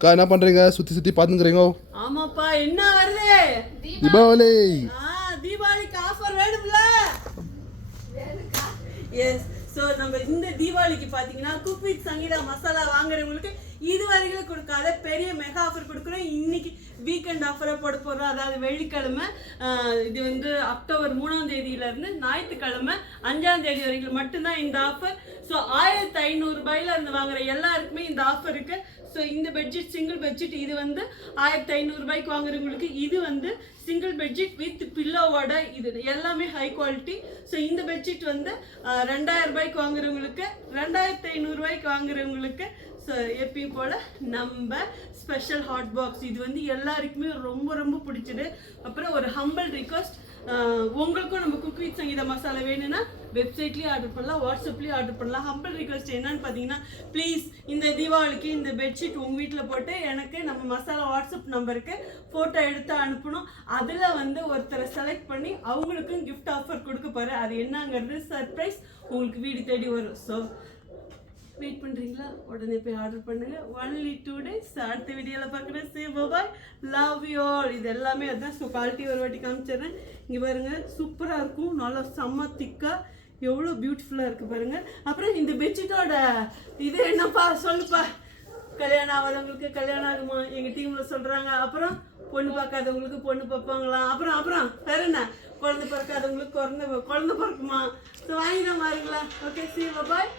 அக்கா என்ன பண்றீங்க? சுத்தி சுத்தி பாத்துக்கிறீங்க. ஆமாப்பா, என்ன வருது? தீபாவளி. தீபாவளிக்கு ஆஃபர் வேணும்ல? எஸ். ஸோ நம்ம இந்த தீபாவளிக்கு பார்த்தீங்கன்னா குக் வித் சங்கீதா மசாலா வாங்குறவங்களுக்கு இது வரைக்கும் கொடுக்காத பெரிய மெகா ஆஃபர் கொடுக்குறோம். இன்னைக்கு வீக்கெண்ட் ஆஃபரை போட போடுறோம். அதாவது வெள்ளிக்கிழமை, இது வந்து அக்டோபர் 3ஆம் தேதியிலேருந்து ஞாயிற்றுக்கிழமை 5ஆம் தேதி வரைக்கும் மட்டும்தான் இந்த ஆஃபர். ஸோ 1500 ரூபாயில இருந்து வாங்குற எல்லாருக்குமே இந்த ஆஃபர் இருக்கு. ஸோ இந்த பெட்ஷீட் சிங்கிள் பெட்ஷீட் இது வந்து 1500 ரூபாய்க்கு வாங்குறவங்களுக்கு இது வந்து சிங்கிள் பெட்ஷீட் வித் பில்லோவோட இது எல்லாமே ஹை குவாலிட்டி. ஸோ இந்த பெட்ஷீட் வந்து 2000 ரூபாய்க்கு வாங்குறவங்களுக்கு, 2500 ரூபாய்க்கு வாங்குறவங்களுக்கு ஸோ எப்பயும் போல் நம்ம ஸ்பெஷல் ஹாட் பாக்ஸ் இது வந்து எல்லாருக்குமே ரொம்ப ரொம்ப பிடிச்சது. அப்புறம் ஒரு ஹம்பிள் ரிக்வஸ்ட், உங்களுக்கும் நம்ம குக் வித் சங்கீதா மசாலா வேணும்னா வெப்சைட்லேயும் ஆர்டர் பண்ணலாம், வாட்ஸ்அப்லேயும் ஆர்டர் பண்ணலாம். ஹம்பிள் ரிக்வஸ்ட் என்னன்னு பார்த்தீங்கன்னா, ப்ளீஸ் இந்த தீபாவளிக்கு இந்த பெட்ஷீட் உங்கள் வீட்டில் போட்டு எனக்கு நம்ம மசாலா வாட்ஸ்அப் நம்பருக்கு ஃபோட்டோ எடுத்து அனுப்பணும். அதில் வந்து ஒருத்தரை செலக்ட் பண்ணி அவங்களுக்கும் கிஃப்ட் ஆஃபர் கொடுக்க போகிறேன். அது என்னங்கிறது சர்ப்ரைஸ் உங்களுக்கு வீடு தேடி வரும். ஸோ வெயிட் பண்ணுறீங்களா? உடனே போய் ஆர்டர் பண்ணுங்க. Only 2 days. அடுத்த வீடியோவில் பார்க்குறேன். சே பாய், லவ் யூ ஆல். இது எல்லாமே அதுதான். ஸோ குவாலிட்டி ஒரு வாட்டி காமிச்சிடுறேன். இங்கே பாருங்கள், சூப்பராக இருக்கும், நல்லா செம்ம திக்காக, எவ்வளோ பியூட்டிஃபுல்லாக இருக்குது பாருங்கள். அப்புறம் இந்த பெட்ஷீட்டோட இது என்னப்பா சொல்லுப்பா. கல்யாணம் ஆகாதவங்களுக்கு கல்யாணம் ஆகுமா எங்கள் டீமில் சொல்கிறாங்க. அப்புறம் பொண்ணு பார்க்காதவங்களுக்கு பொண்ணு பார்ப்பாங்களாம். அப்புறம் வேற என்ன, குழந்தை பிறக்காதவங்களுக்கு குழந்தை பிறக்குமா? ஸோ வாங்கி தான் பாருங்களா. ஓகே, சீ பாய்.